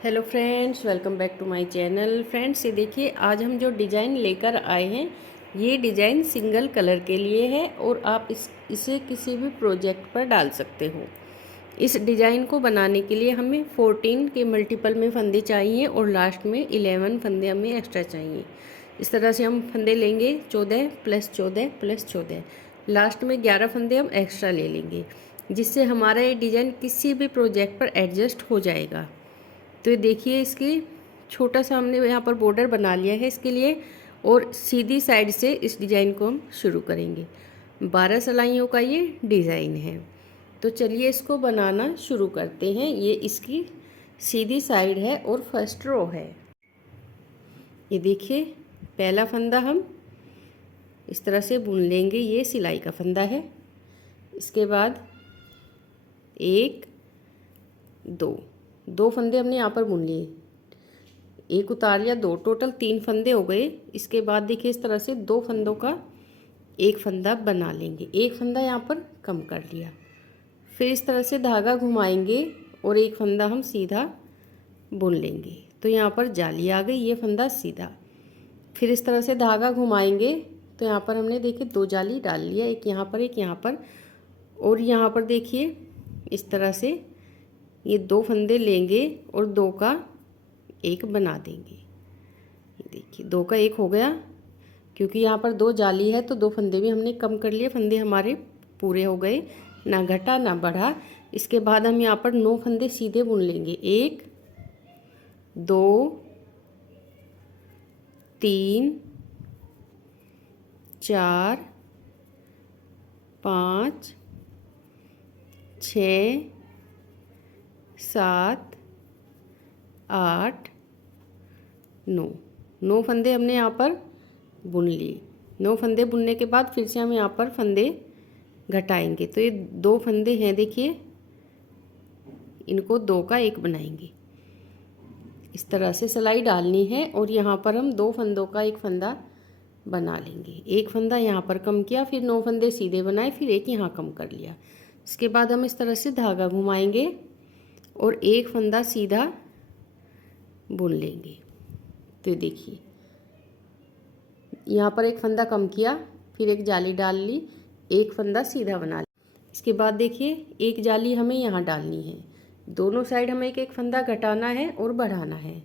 Hello friends, welcome back to my channel. Friends, ये देखिए आज हम जो डिज़ाइन लेकर आए हैं, ये डिज़ाइन सिंगल कलर के लिए है और आप इसे किसी भी प्रोजेक्ट पर डाल सकते हो। इस डिज़ाइन को बनाने के लिए हमें 14 के मल्टीपल में फंदे चाहिए और लास्ट में 11 फंदे हमें एक्स्ट्रा चाहिए। इस तरह से हम फंदे लेंगे 14 + 14 + 14, लास्ट में 11 फंदे हम एक्स्ट्रा ले लेंगे, जिससे हमारा ये डिज़ाइन किसी भी प्रोजेक्ट पर एडजस्ट हो जाएगा। तो ये देखिए, इसकी छोटा सा हमने यहाँ पर बॉर्डर बना लिया है इसके लिए, और सीधी साइड से इस डिज़ाइन को हम शुरू करेंगे। 12 सिलाइयों का ये डिज़ाइन है। तो चलिए इसको बनाना शुरू करते हैं। ये इसकी सीधी साइड है और फर्स्ट रो है। ये देखिए, पहला फंदा हम इस तरह से बुन लेंगे। ये सिलाई का फंदा है। इसके बाद 1 2 फंदे हमने यहाँ पर बुन लिए, एक उतार लिया, 2 टोटल 3 फंदे हो गए। इसके बाद देखिए इस तरह से 2 फंदों का एक फंदा बना लेंगे, एक फंदा यहाँ पर कम कर लिया। फिर इस तरह से धागा घुमाएंगे और एक फंदा हम सीधा बुन लेंगे। तो यहाँ पर जाली आ गई, ये फंदा सीधा। फिर इस तरह से धागा घुमाएंगे तो यहाँ पर हमने देखिए 2 जाली डाल लिया, एक यहाँ पर एक यहाँ पर। और यहाँ पर देखिए इस तरह से ये 2 फंदे लेंगे और 2 का एक बना देंगे। ये देखिए 2 का एक हो गया, क्योंकि यहाँ पर 2 जाली है तो 2 फंदे भी हमने कम कर लिए। फंदे हमारे पूरे हो गए, ना घटा ना बढ़ा। इसके बाद हम यहाँ पर 9 फंदे सीधे बुन लेंगे। 1 2 3 4 5 6 7 8 9 फंदे हमने यहाँ पर बुन लिए। 9 फंदे बुनने के बाद फिर से हम यहाँ पर फंदे घटाएंगे। तो ये 2 फंदे हैं, देखिए इनको 2 का एक बनाएंगे। इस तरह से सिलाई डालनी है और यहाँ पर हम 2 फंदों का एक फंदा बना लेंगे। एक फंदा यहाँ पर कम किया, फिर 9 फंदे सीधे बनाए, फिर एक यहाँ कम कर लिया। इसके बाद हम इस तरह से धागा घुमाएंगे और एक फंदा सीधा बुन लेंगे। तो देखिए यहाँ पर एक फंदा कम किया, फिर एक जाली डाल ली, एक फंदा सीधा बना लिया। इसके बाद देखिए एक जाली हमें यहाँ डालनी है। दोनों साइड हमें एक एक फंदा घटाना है और बढ़ाना है।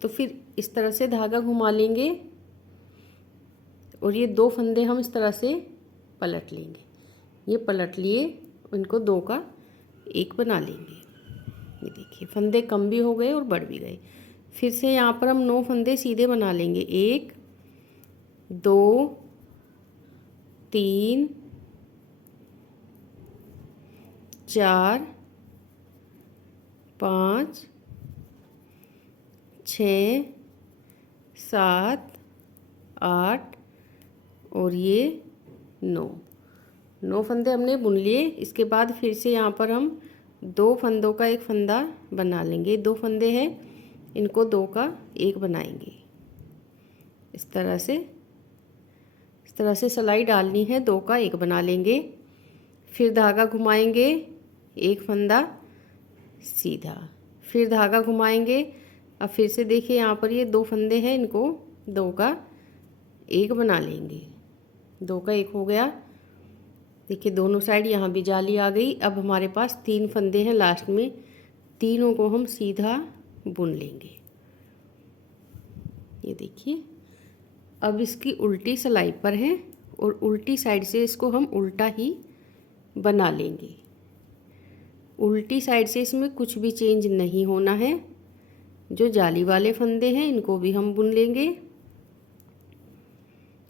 तो फिर इस तरह से धागा घुमा लेंगे और ये 2 फंदे हम इस तरह से पलट लेंगे। ये पलट लिए, इनको 2 का एक बना लेंगे। ये देखिए फंदे कम भी हो गए और बढ़ भी गए। फिर से यहाँ पर हम 9 फंदे सीधे बना लेंगे। 1 2 3 4 5 6 7 8 और ये 9 फंदे हमने बुन लिए। इसके बाद फिर से यहाँ पर हम 2 फंदों का एक फंदा बना लेंगे। 2 फंदे हैं, इनको 2 का एक बनाएंगे। इस तरह से सिलाई डालनी है, 2 का एक बना लेंगे। फिर धागा घुमाएंगे, एक फंदा सीधा, फिर धागा घुमाएंगे। अब फिर से देखिए यहाँ पर ये 2 फंदे हैं, इनको 2 का एक बना लेंगे। 2 का एक हो गया। देखिए दोनों साइड यहाँ भी जाली आ गई। अब हमारे पास 3 फंदे हैं लास्ट में, तीनों को हम सीधा बुन लेंगे। ये देखिए अब इसकी उल्टी सिलाई पर है और उल्टी साइड से इसको हम उल्टा ही बना लेंगे। उल्टी साइड से इसमें कुछ भी चेंज नहीं होना है। जो जाली वाले फंदे हैं इनको भी हम बुन लेंगे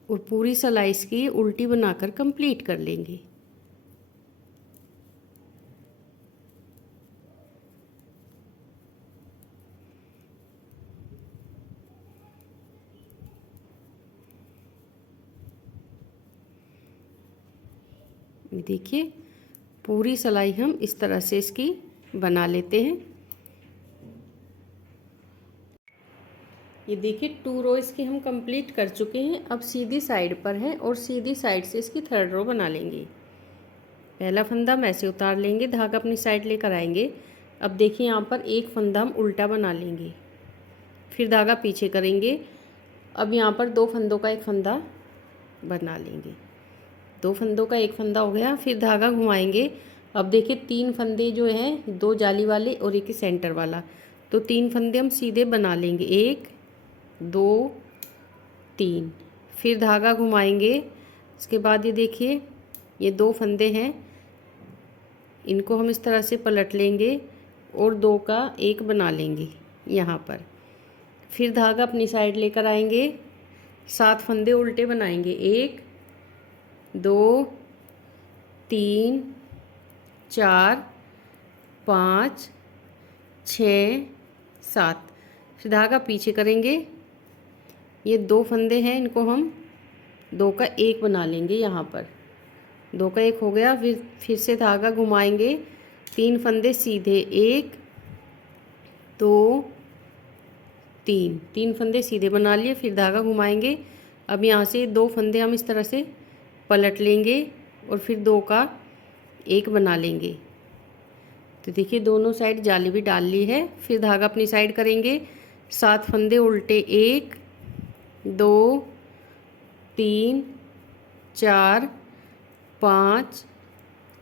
और पूरी सिलाई इसकी उल्टी बनाकर कंप्लीट कर लेंगे। देखिए पूरी सिलाई हम इस तरह से इसकी बना लेते हैं। ये देखिए 2 रो इसकी हम कंप्लीट कर चुके हैं। अब सीधी साइड पर है और सीधी साइड से इसकी 3rd रो बना लेंगे। पहला फंदा हम ऐसे उतार लेंगे, धागा अपनी साइड लेकर आएंगे, अब देखिए यहाँ पर एक फंदा हम उल्टा बना लेंगे, फिर धागा पीछे करेंगे। अब यहाँ पर 2 फंदों का एक फंदा बना लेंगे, 2 फंदों का एक फंदा हो गया, फिर धागा घुमाएंगे। अब देखिए 3 फंदे जो हैं, 2 जाली वाले और एक ही सेंटर वाला, तो 3 फंदे हम सीधे बना लेंगे, 1 2 3। फिर धागा घुमाएंगे। इसके बाद ये देखिए ये 2 फंदे हैं, इनको हम इस तरह से पलट लेंगे और 2 का एक बना लेंगे यहाँ पर। फिर धागा अपनी साइड लेकर आएंगे, 7 फंदे उल्टे बनाएंगे, 1 2 3 4 5 6 7। फिर धागा पीछे करेंगे। ये 2 फंदे हैं, इनको हम 2 का एक बना लेंगे, यहाँ पर 2 का एक हो गया। फिर से धागा घुमाएंगे, 3 फंदे सीधे, 1 2 3, 3 फंदे सीधे बना लिए। फिर धागा घुमाएंगे। अब यहाँ से 2 फंदे हम इस तरह से पलट लेंगे और फिर 2 का एक बना लेंगे। तो देखिए दोनों साइड जाली भी डाल ली है। फिर धागा अपनी साइड करेंगे, 7 फंदे उल्टे, 1 2 3 4 5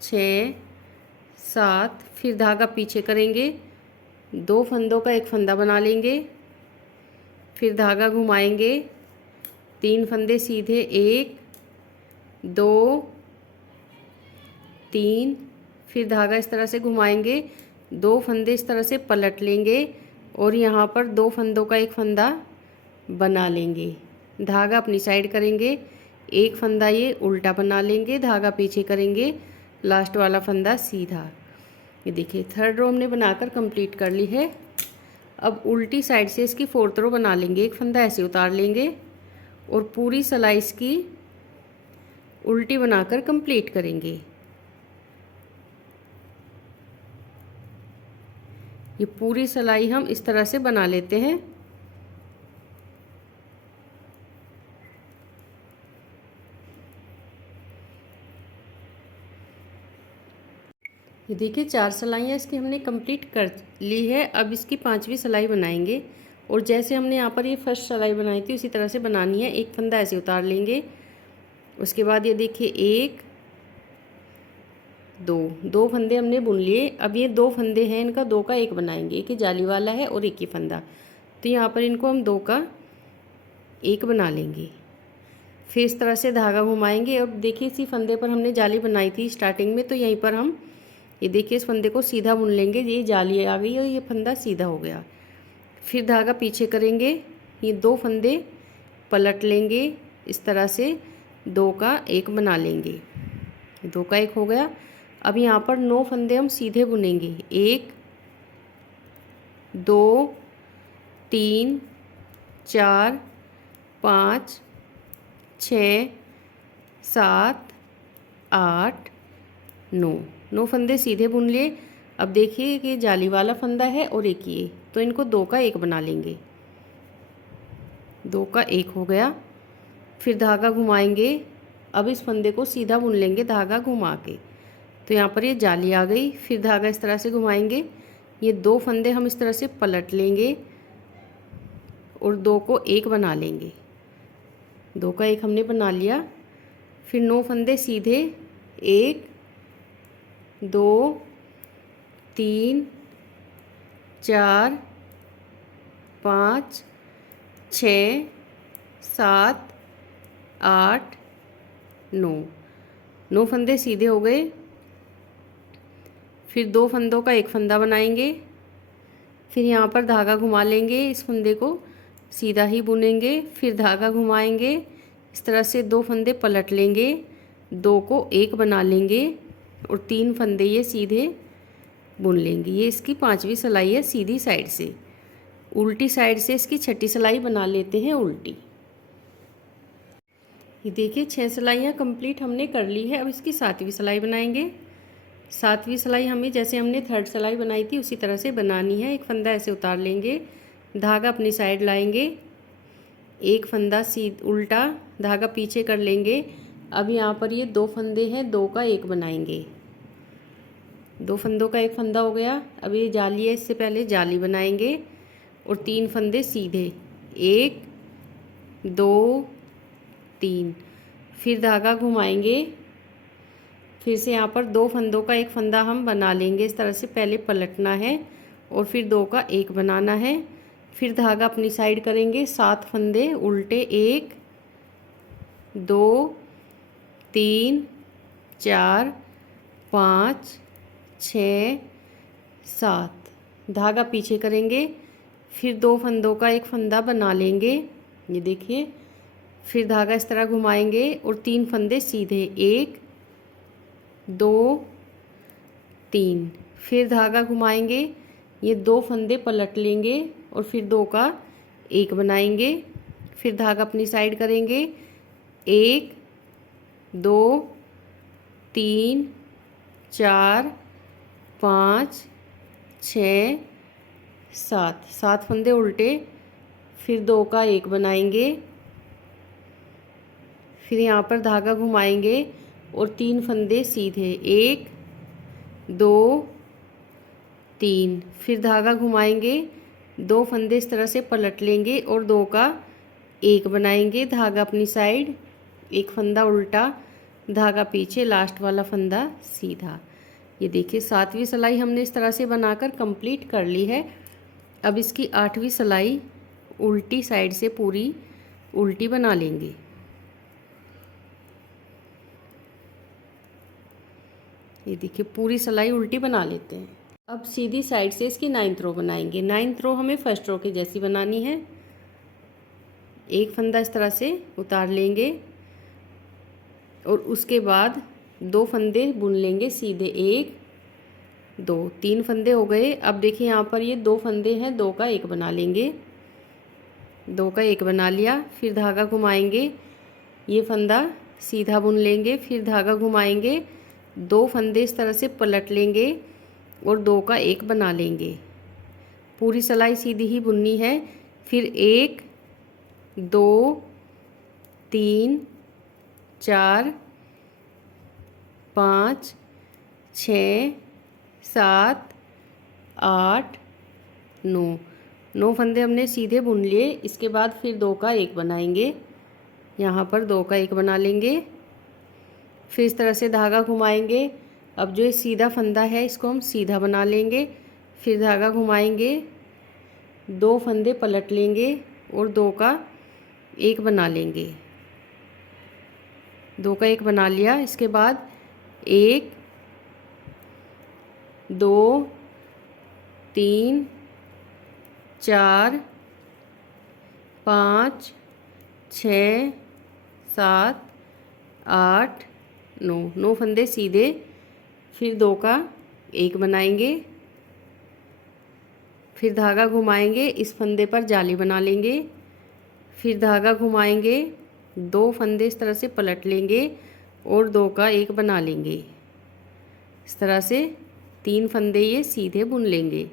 6 7। फिर धागा पीछे करेंगे, 2 फंदों का एक फंदा बना लेंगे। फिर धागा घुमाएंगे, 3 फंदे सीधे, 1 2 3। फिर धागा इस तरह से घुमाएंगे, 2 फंदे इस तरह से पलट लेंगे और यहाँ पर 2 फंदों का एक फंदा बना लेंगे। धागा अपनी साइड करेंगे, एक फंदा ये उल्टा बना लेंगे, धागा पीछे करेंगे, लास्ट वाला फंदा सीधा। ये देखिए 3rd रो हमने बनाकर कंप्लीट कर ली है। अब उल्टी साइड से इसकी 4th रो बना लेंगे, एक फंदा ऐसे उतार लेंगे और पूरी सिलाई इसकी उल्टी बनाकर कंप्लीट करेंगे। ये पूरी सिलाई हम इस तरह से बना लेते हैं। ये देखिए 4 सिलाइयाँ इसकी हमने कंप्लीट कर ली है। अब इसकी 5वीं सिलाई बनाएंगे और जैसे हमने यहाँ पर ये फर्स्ट सिलाई बनाई थी उसी तरह से बनानी है। एक फंदा ऐसे उतार लेंगे, उसके बाद ये देखिए 1 2 फंदे हमने बुन लिए। अब ये 2 फंदे हैं, इनका 2 का एक बनाएंगे, एक ही जाली वाला है और एक ही फंदा, तो यहाँ पर इनको हम 2 का एक बना लेंगे। फिर इस तरह से धागा घुमाएंगे। अब देखिए इसी फंदे पर हमने जाली बनाई थी स्टार्टिंग में, तो यहीं पर हम ये देखिए इस फंदे को सीधा बुन लेंगे। ये जाली आ गई और ये फंदा सीधा हो गया। फिर धागा पीछे करेंगे, ये 2 फंदे पलट लेंगे, इस तरह से 2 का एक बना लेंगे, 2 का एक हो गया। अब यहाँ पर 9 फंदे हम सीधे बुनेंगे, 1 2 3 4 5 6 7 8 9 फंदे सीधे बुन लिए। अब देखिए कि जाली वाला फंदा है और एक ये, तो इनको 2 का एक बना लेंगे, 2 का एक हो गया। फिर धागा घुमाएंगे। अब इस फंदे को सीधा बुन लेंगे धागा घुमा के, तो यहाँ पर ये जाली आ गई। फिर धागा इस तरह से घुमाएंगे, ये 2 फंदे हम इस तरह से पलट लेंगे और 2 को एक बना लेंगे, 2 का एक हमने बना लिया। फिर 9 फंदे सीधे, 1 2 3 4 5 6 7 8 9 फंदे सीधे हो गए। फिर 2 फंदों का एक फंदा बनाएंगे। फिर यहाँ पर धागा घुमा लेंगे, इस फंदे को सीधा ही बुनेंगे। फिर धागा घुमाएंगे, इस तरह से 2 फंदे पलट लेंगे, 2 को एक बना लेंगे और 3 फंदे ये सीधे बुन लेंगे। ये इसकी 5वीं सिलाई है सीधी साइड से। उल्टी साइड से इसकी 6ठी सिलाई बना लेते हैं उल्टी। ये देखिए 6 सिलाइयाँ कंप्लीट हमने कर ली है। अब इसकी 7वीं सिलाई बनाएंगे। 7वीं सिलाई हमें जैसे हमने 3rd सिलाई बनाई थी उसी तरह से बनानी है। एक फंदा ऐसे उतार लेंगे, धागा अपनी साइड लाएंगे, एक फंदा उल्टा, धागा पीछे कर लेंगे। अब यहाँ पर ये 2 फंदे हैं, 2 का एक बनाएंगे, 2 फंदों का एक फंदा हो गया। अब ये जाली है, इससे पहले जाली बनाएंगे और 3 फंदे सीधे, 1 2 3। फिर धागा घुमाएंगे, फिर से यहाँ पर 2 फंदों का एक फंदा हम बना लेंगे। इस तरह से पहले पलटना है और फिर 2 का एक बनाना है। फिर धागा अपनी साइड करेंगे, 7 फंदे उल्टे, 1 2 3 4 5 6 7। धागा पीछे करेंगे, फिर 2 फंदों का एक फंदा बना लेंगे, ये देखिए। फिर धागा इस तरह घुमाएंगे और 3 फंदे सीधे, 1 2 3। फिर धागा घुमाएंगे, ये 2 फंदे पलट लेंगे और फिर 2 का एक बनाएंगे। फिर धागा अपनी साइड करेंगे, 1 2 3 4 5 6 7। 7 फंदे उल्टे, फिर 2 का एक बनाएंगे। फिर यहाँ पर धागा घुमाएंगे और 3 फंदे सीधे, 1 2 3। फिर धागा घुमाएंगे, 2 फंदे इस तरह से पलट लेंगे और 2 का एक बनाएंगे। धागा अपनी साइड, एक फंदा उल्टा, धागा पीछे, लास्ट वाला फंदा सीधा। ये देखिए 7वीं सिलाई हमने इस तरह से बनाकर कंप्लीट कर ली है। अब इसकी 8वीं सिलाई उल्टी साइड से पूरी उल्टी बना लेंगे। ये देखिए पूरी सिलाई उल्टी बना लेते हैं। अब सीधी साइड से इसकी 9th रो बनाएंगे। 9th रो हमें फर्स्ट रो की जैसी बनानी है। एक फंदा इस तरह से उतार लेंगे और उसके बाद 2 फंदे बुन लेंगे सीधे, 1 2 3 फंदे हो गए। अब देखिए यहाँ पर ये 2 फंदे हैं, 2 का एक बना लेंगे, 2 का एक बना लिया। फिर धागा घुमाएंगे, ये फंदा सीधा बुन लेंगे, फिर धागा घुमाएंगे, 2 फंदे इस तरह से पलट लेंगे और 2 का एक बना लेंगे। पूरी सिलाई सीधी ही बुननी है। फिर 1 2 3 4 5 6 7 8 9 फंदे हमने सीधे बुन लिए। इसके बाद फिर 2 का एक बनाएंगे, यहाँ पर 2 का एक बना लेंगे। फिर इस तरह से धागा घुमाएंगे। अब जो ये सीधा फंदा है इसको हम सीधा बना लेंगे। फिर धागा घुमाएंगे, 2 फंदे पलट लेंगे और 2 का एक बना लेंगे, 2 का एक बना लिया। इसके बाद 1 2 3 4 5 6 7 8 9 फंदे सीधे, फिर 2 का एक बनाएंगे। फिर धागा घुमाएंगे, इस फंदे पर जाली बना लेंगे। फिर धागा घुमाएंगे, 2 फंदे इस तरह से पलट लेंगे और 2 का एक बना लेंगे। इस तरह से 3 फंदे ये सीधे बुन लेंगे।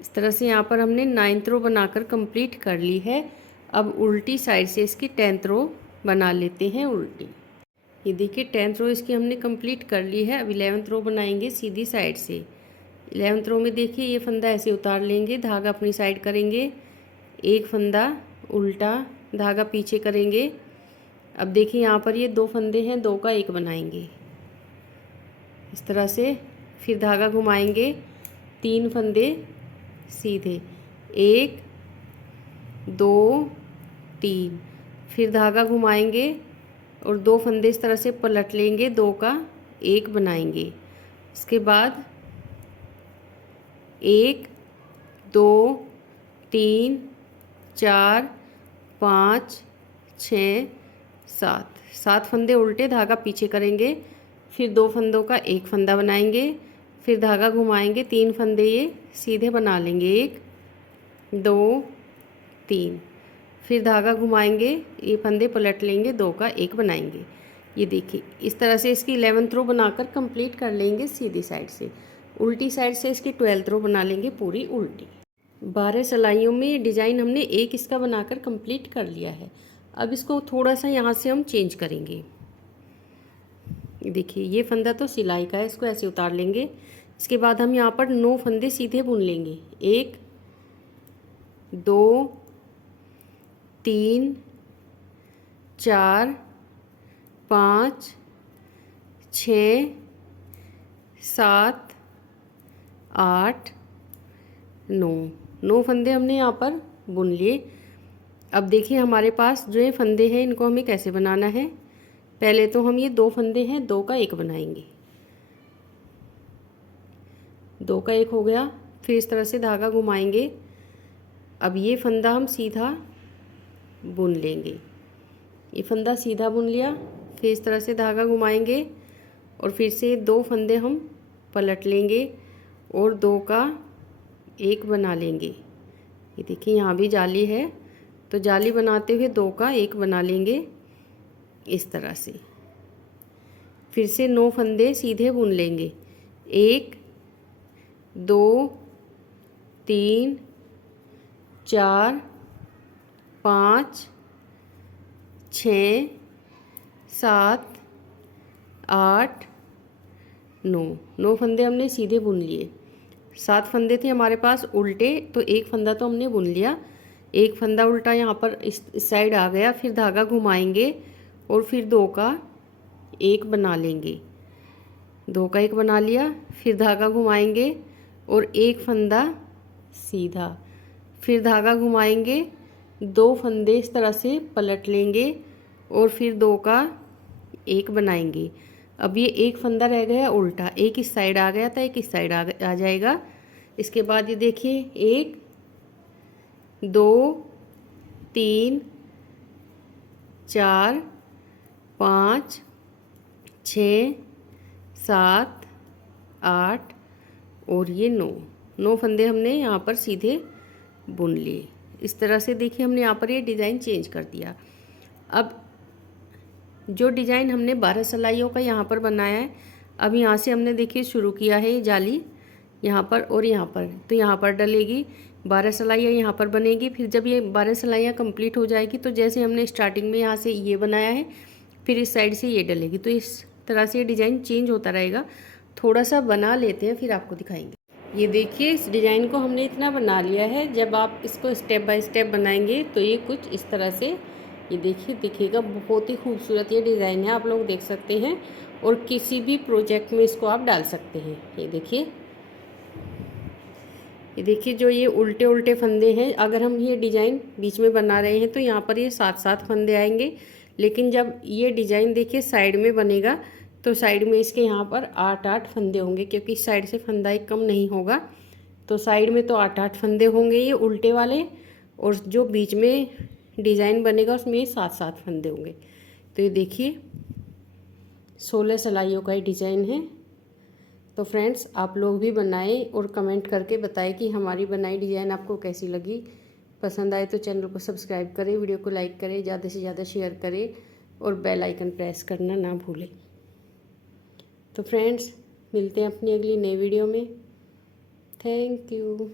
इस तरह से यहाँ पर हमने 9th रो बनाकर कंप्लीट कर ली है। अब उल्टी साइड से इसकी 10th रो बना लेते हैं उल्टी। ये देखिए 10th रो इसकी हमने कंप्लीट कर ली है। अब 11th रो बनाएंगे सीधी साइड से। 11th रो में देखिए ये फंदा ऐसे उतार लेंगे, धागा अपनी साइड करेंगे, एक फंदा उल्टा, धागा पीछे करेंगे। अब देखिए यहाँ पर ये 2 फंदे हैं, 2 का एक बनाएंगे इस तरह से। फिर धागा घुमाएंगे, 3 फंदे सीधे, 1 2 3। फिर धागा घुमाएंगे और 2 फंदे इस तरह से पलट लेंगे, 2 का एक बनाएंगे। इसके बाद 1 2 3 4 5 6 7 फंदे उल्टे, धागा पीछे करेंगे। फिर 2 फंदों का एक फंदा बनाएंगे। फिर धागा घुमाएंगे, 3 फंदे ये सीधे बना लेंगे, 1 2 3। फिर धागा घुमाएंगे, ये फंदे पलट लेंगे, 2 का एक बनाएंगे। ये देखिए इस तरह से इसकी 11th रो बनाकर कंप्लीट कर लेंगे सीधी साइड से। उल्टी साइड से इसकी 12th रो बना लेंगे पूरी उल्टी। 12 सिलाइयों में ये डिज़ाइन हमने एक इसका बनाकर कंप्लीट कर लिया है। अब इसको थोड़ा सा यहाँ से हम चेंज करेंगे। देखिए ये फंदा तो सिलाई का है, इसको ऐसे उतार लेंगे। इसके बाद हम यहाँ पर 9 फंदे सीधे बुन लेंगे। 1 2 3 4 5 6 7 8 9 फंदे हमने यहाँ पर बुन लिए। अब देखिए हमारे पास जो ये फंदे हैं इनको हमें कैसे बनाना है। पहले तो हम ये 2 फंदे हैं, 2 का 1 बनाएंगे। 2 का 1 हो गया। फिर इस तरह से धागा घुमाएंगे। अब ये फंदा हम सीधा बुन लेंगे। ये फंदा सीधा बुन लिया। फिर इस तरह से धागा घुमाएंगे और फिर से 2 फंदे हम पलट लेंगे और 2 का 1 बना लेंगे। ये देखिए यहाँ भी जाली है, तो जाली बनाते हुए 2 का 1 बना लेंगे इस तरह से। फिर से 9 फंदे सीधे बुन लेंगे। 1 2 3 4 5 6 7 8 9 फंदे हमने सीधे बुन लिए। 7 फंदे थे हमारे पास उल्टे, तो 1 फंदा तो हमने बुन लिया। 1 फंदा उल्टा यहाँ पर इस साइड आ गया। फिर धागा घुमाएंगे और फिर 2 का 1 बना लेंगे। 2 का 1 बना लिया। फिर धागा घुमाएंगे और 1 फंदा सीधा। फिर धागा घुमाएंगे, 2 फंदे इस तरह से पलट लेंगे और फिर 2 का 1 बनाएंगे। अब ये 1 फंदा रह गया उल्टा, एक इस साइड आ गया था, एक इस साइड आ जाएगा। इसके बाद ये देखिए 1 2 3 4 5 6 7 8 और ये 9 फंदे हमने यहाँ पर सीधे बुन लिए। इस तरह से देखिए हमने यहाँ पर ये डिज़ाइन चेंज कर दिया। अब जो डिज़ाइन हमने 12 सिलाइयों का यहाँ पर बनाया है, अब यहाँ से हमने देखिए शुरू किया है ये जाली यहाँ पर और यहाँ पर, तो यहाँ पर डलेगी 12 सिलाइयाँ यहाँ पर बनेगी। फिर जब ये 12 सिलाइयाँ कंप्लीट हो जाएगी तो जैसे हमने स्टार्टिंग में यहाँ से ये बनाया है, फिर इस साइड से ये डलेगी। तो इस तरह से ये डिज़ाइन चेंज होता रहेगा। थोड़ा सा बना लेते हैं फिर आपको दिखाएंगे। ये देखिए इस डिज़ाइन को हमने इतना बना लिया है। जब आप इसको स्टेप बाय स्टेप बनाएंगे तो ये कुछ इस तरह से ये देखिए दिखेगा। बहुत ही खूबसूरत ये डिज़ाइन है, आप लोग देख सकते हैं। और किसी भी प्रोजेक्ट में इसको आप डाल सकते हैं। ये देखिए जो ये उल्टे उल्टे फंदे हैं, अगर हम ये डिज़ाइन बीच में बना रहे हैं तो यहाँ पर ये 7-7 फंदे आएंगे। लेकिन जब ये डिज़ाइन देखिए साइड में बनेगा तो साइड में इसके यहाँ पर 8-8 फंदे होंगे, क्योंकि इस साइड से फंदा एक कम नहीं होगा। तो साइड में तो 8-8 फंदे होंगे ये उल्टे वाले, और जो बीच में डिज़ाइन बनेगा उसमें 7-7 फंदे होंगे। तो ये देखिए 16 सिलाइयों का ये डिज़ाइन है। तो फ्रेंड्स आप लोग भी बनाएं और कमेंट करके बताएं कि हमारी बनाई डिज़ाइन आपको कैसी लगी। पसंद आए तो चैनल को सब्सक्राइब करें, वीडियो को लाइक करें, ज़्यादा से ज़्यादा शेयर करें और बेल आइकन प्रेस करना ना भूलें। तो फ्रेंड्स मिलते हैं अपनी अगली नई वीडियो में। Thank you.